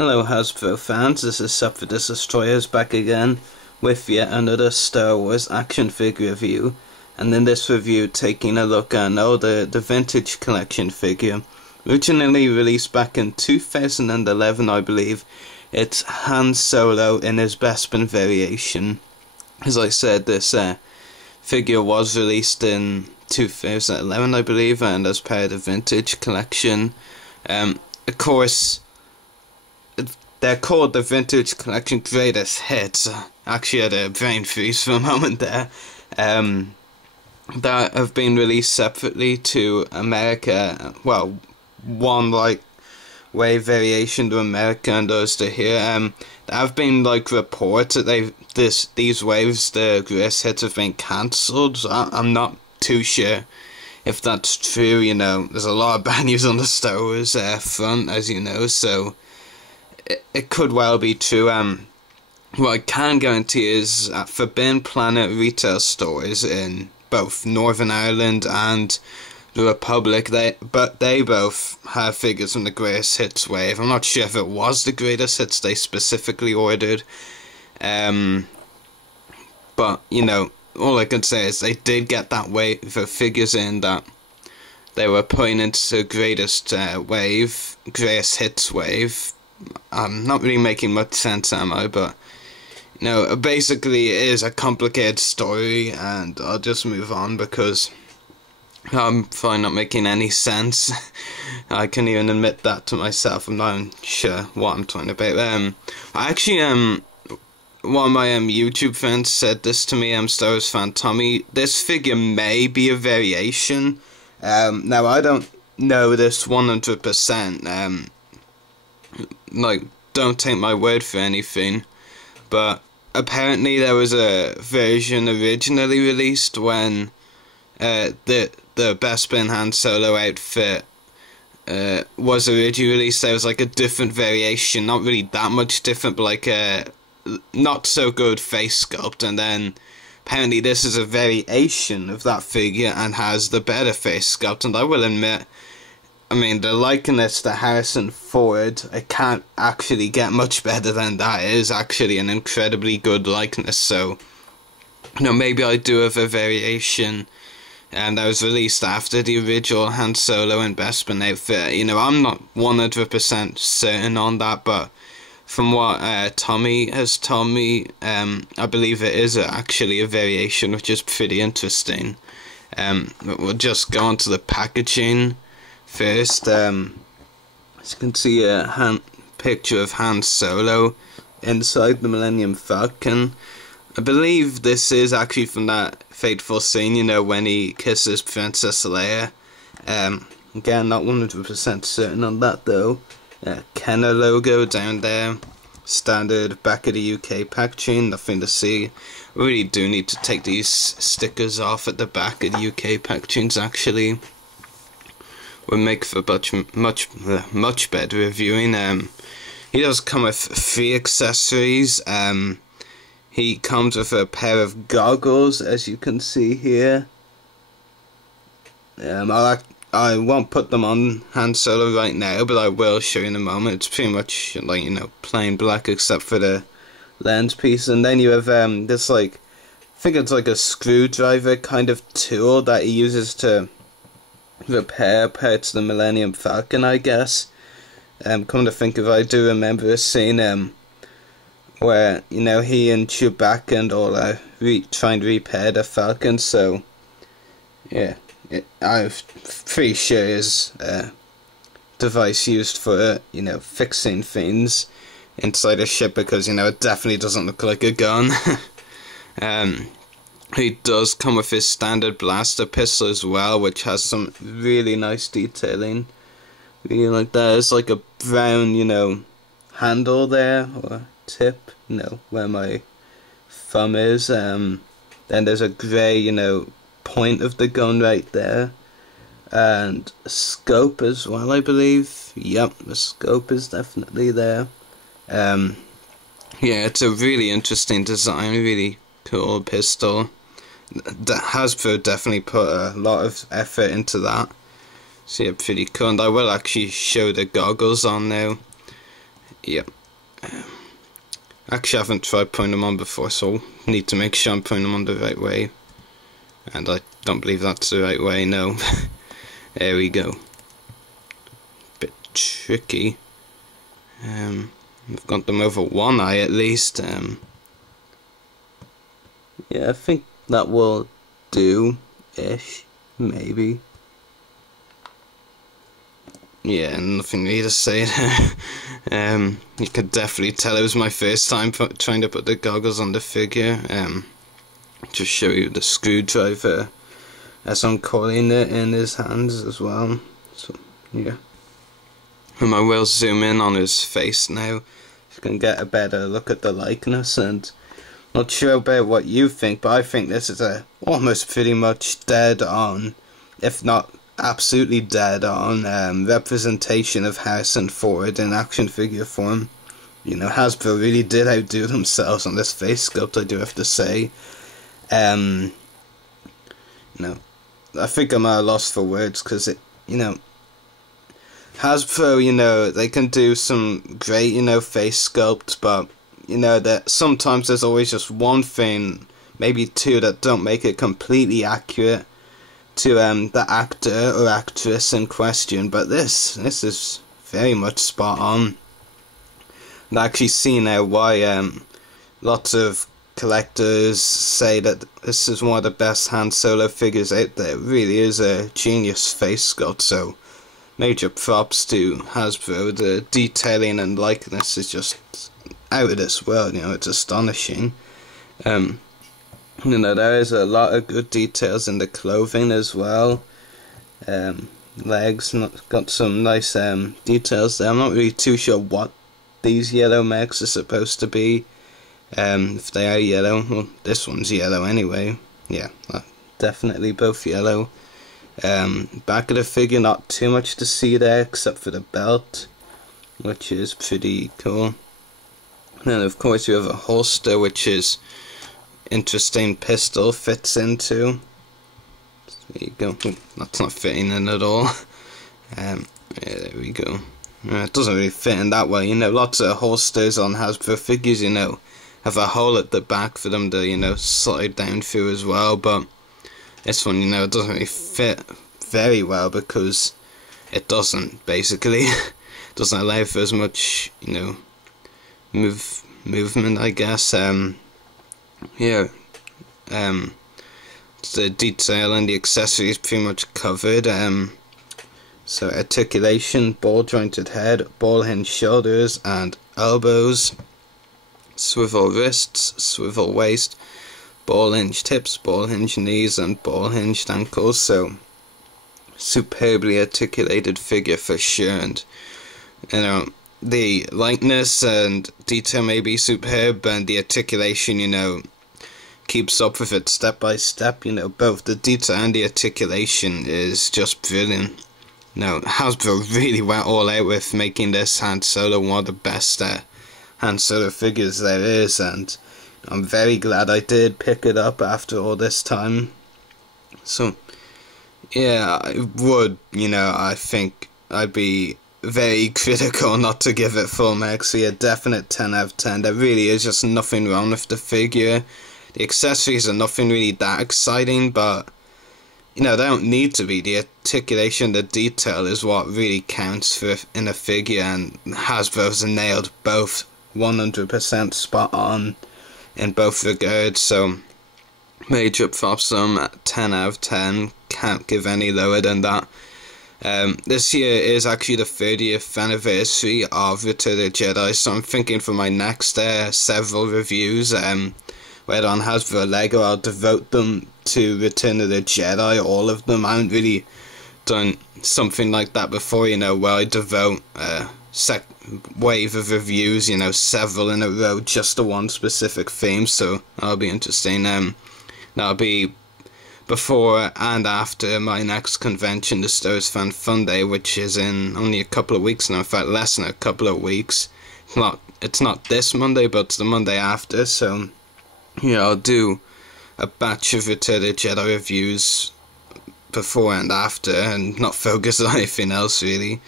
Hello Hasbro fans, this is Sup for Destroyers back again with yet another Star Wars action figure review, and in this review taking a look at the vintage collection figure. Originally released back in 2011 I believe, it's Han Solo in his Bespin variation. As I said, this figure was released in 2011 I believe, and as part of the vintage collection. Of course, they're called the Vintage Collection Greatest Hits. Actually had a brain freeze for a moment there. That have been released separately to America. Well, one wave variation to America and those to here. There have been reports that these waves, the greatest hits, have been cancelled. So I'm not too sure if that's true. You know, there's a lot of bad news on the Star Wars front, as you know, so it could well be true. What I can guarantee is at Forbidden Planet retail stores in both Northern Ireland and the Republic, they both have figures from the Greatest Hits wave. I'm not sure if it was the Greatest Hits they specifically ordered, but you know, all I can say is they did get that wave of figures in that they were putting into the Greatest Hits wave. I'm not really making much sense, am I? But you know, basically it is a complicated story, and I'll just move on because I'm probably not making any sense. I can even admit that to myself. I'm not even sure what I'm talking about. I actually one of my YouTube friends said this to me. Star Wars fan Tommy. This figure may be a variation. Now I don't know this 100%. Don't take my word for anything, but apparently there was a version originally released when the Bespin Han Solo outfit was originally released. There was a different variation, not really that much different, but a not so good face sculpt, and then apparently this is a variation of that figure and has the better face sculpt. And I will admit, I mean, the likeness to Harrison Ford, I can't actually get much better than that. It is actually an incredibly good likeness, so you know, maybe I do have a variation and that was released after the original Han Solo and Bespin outfit. You know, I'm not 100% certain on that, but from what Tommy has told me, I believe it is actually a variation, which is pretty interesting. We'll just go on to the packaging first. As you can see a picture of Han Solo inside the Millennium Falcon. I believe this is actually from that fateful scene, you know, when he kisses Princess Leia. Again, not 100% certain on that though. Kenner logo down there. Standard back of the UK packaging, nothing to see. We really do need to take these stickers off at the back of the UK packagings actually. Would make for much better reviewing. He does come with 3 accessories. He comes with a pair of goggles, as you can see here. I won't put them on Han Solo right now, but I will show you in a moment. It's pretty much you know, plain black except for the lens piece. And then you have this I think it's a screwdriver kind of tool that he uses to repair parts of the Millennium Falcon, I guess. Come to think of it, I do remember a scene where, you know, he and Chewbacca and all are trying to repair the Falcon, so yeah, I'm pretty sure his device used for, you know, fixing things inside a ship, because, you know, it definitely doesn't look like a gun. He does come with his standard blaster pistol as well, which has some really nice detailing. Really like that. There's a brown, you know, handle there, or tip, you know, where my thumb is. Then there's a grey, you know, point of the gun right there. And a scope as well, I believe. Yep, the scope is definitely there. Yeah, it's a really interesting design, really cool pistol. Hasbro definitely put a lot of effort into that. So yeah, pretty cool. And I will actually show the goggles on now. Yep. Actually, I haven't tried putting them on before, so I need to make sure I'm putting them on the right way. And I don't believe that's the right way, no. There we go. Bit tricky. I've got them over one eye at least. Yeah, I think that will do-ish, maybe. Yeah, nothing really to say there. You could definitely tell it was my first time trying to put the goggles on the figure. Just show you the screwdriver as I'm coiling it in his hands as well. So, yeah. And I will zoom in on his face now. You can get a better look at the likeness, and not sure about what you think, but I think this is a almost pretty much dead on, if not absolutely dead on, representation of Harrison Ford in action figure form. You know, Hasbro really did outdo themselves on this face sculpt, I do have to say. You know, I think I'm at a loss for words, because it, you know, Hasbro, you know, they can do some great, you know, face sculpts, but, you know, that sometimes there's always just one thing, maybe two, that don't make it completely accurate to the actor or actress in question. But this is very much spot on. And I actually see now why lots of collectors say that this is one of the best Han Solo figures out there. It really is a genius face sculpt, so major props to Hasbro. The detailing and likeness is just out of this world, you know, it's astonishing. You know, there is a lot of good details in the clothing as well. Legs, got some nice details there. I'm not really too sure what these yellow mechs are supposed to be. If they are yellow, well, this one's yellow anyway. Yeah, definitely both yellow. Back of the figure, not too much to see there except for the belt, which is pretty cool. And then of course you have a holster, which is interesting pistol fits into. There you go. Ooh, that's not fitting in at all. Yeah, there we go. It doesn't really fit in that well. You know, lots of holsters on Hasbro figures, you know, have a hole at the back for them to, you know, slide down through as well, but this one, you know, it doesn't really fit very well because it doesn't, basically. Doesn't allow for as much, you know, movement, I guess. Yeah, the detail and the accessories pretty much covered. So articulation, ball jointed head, ball hinged shoulders and elbows, swivel wrists, swivel waist, ball hinged hips, ball hinged knees and ball hinged ankles. So superbly articulated figure for sure, and you know, the likeness and detail may be superb, and the articulation, you know, keeps up with it step by step. You know, both the detail and the articulation is just brilliant. Now, Hasbro really went all out with making this Han Solo one of the best Han Solo figures there is, and I'm very glad I did pick it up after all this time. So, yeah, I would, you know, I think I'd be very critical not to give it full marks. So, yeah, definite 10 out of 10. There really is just nothing wrong with the figure. The accessories are nothing really that exciting, but, you know, they don't need to be. The articulation, the detail is what really counts for in a figure, and Hasbro's nailed both 100% spot on in both regards. So major props to them at 10 out of 10. Can't give any lower than that. This year is actually the 30th anniversary of Return of the Jedi, so I'm thinking for my next several reviews, whether on Hasbro or Lego, I'll devote them to Return of the Jedi, all of them. I haven't really done something like that before, you know, where I devote a wave of reviews, you know, several in a row, just to one specific theme, so that'll be interesting. That'll be before and after my next convention, the Star Wars Fan Fun Day, which is in only a couple of weeks now, in fact less than a couple of weeks. It's not this Monday, but it's the Monday after, so yeah, I'll do a batch of Return of the Jedi reviews before and after, and not focus on anything else really,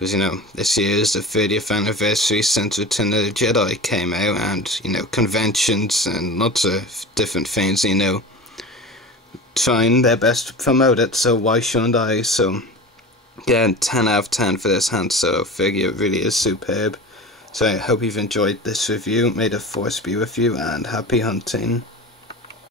because, you know, this year is the 30th anniversary since Return of the Jedi came out, and, you know, conventions and lots of different things, you know, trying their best to promote it, so why shouldn't I? So, again, 10 out of 10 for this Han Solo figure. It really is superb. So I hope you've enjoyed this review. May the Force be with you, and happy hunting.